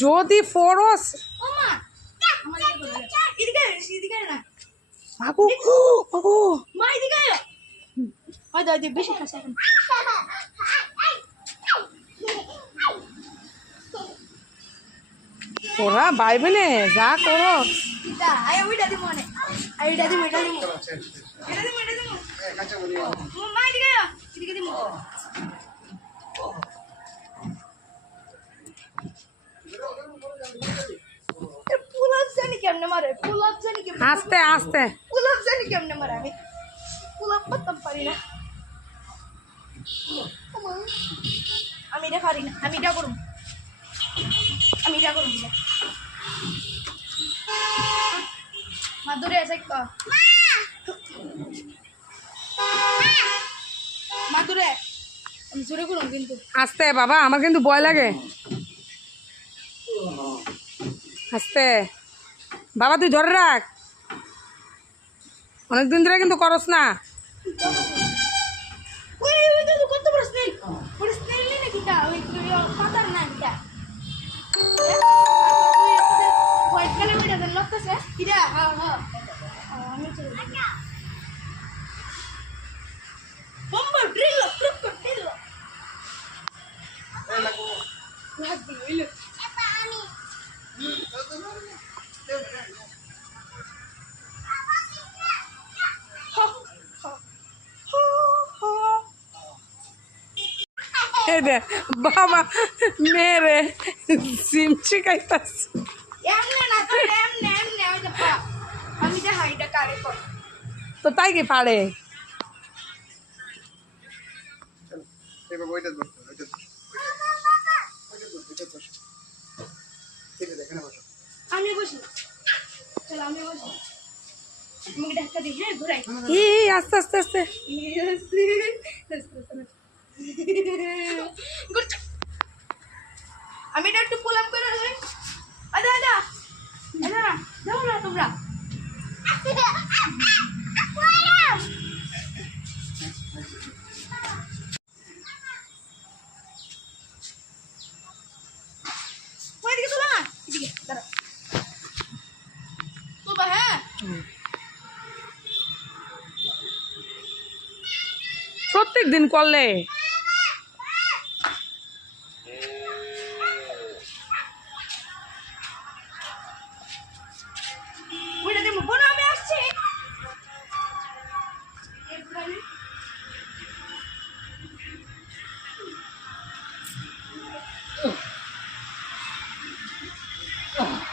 যদি ফরস ওরা বাইবেলে যা করো। ওইটা দিব মনে। দিব দিব। দিব এটা দিব মা এদিকে আয়, এদিকে দিব পুলাপ জানি কেমনে মারে? পুলাপ জানি কেমনে আস্তে আস্তে। পুলাপ জানি কেমনে মারে আমি? পুলাপ করতাম পারি না। আমি এটা পারি না আমি এটা করুম। আমি এটা দিলে মাদুরে আছে একটা আস্তে বাবা আমার কিন্তু ভয় লাগে। আস্তে। বাবা তুই ধরে রাখ। অনেকদিন ধরে কিন্তু করস না। ওই ওই বাবা মেরে সিম শিখাইতাস তো তাই কি পারে? এবার ওইটা আস্তে আস্তে আস্তে। আমি এটা একটু পুল আপ করে দেই আদা আদা আদা না যাও না তোমরা প্রত্যেক দিন করলে Oh.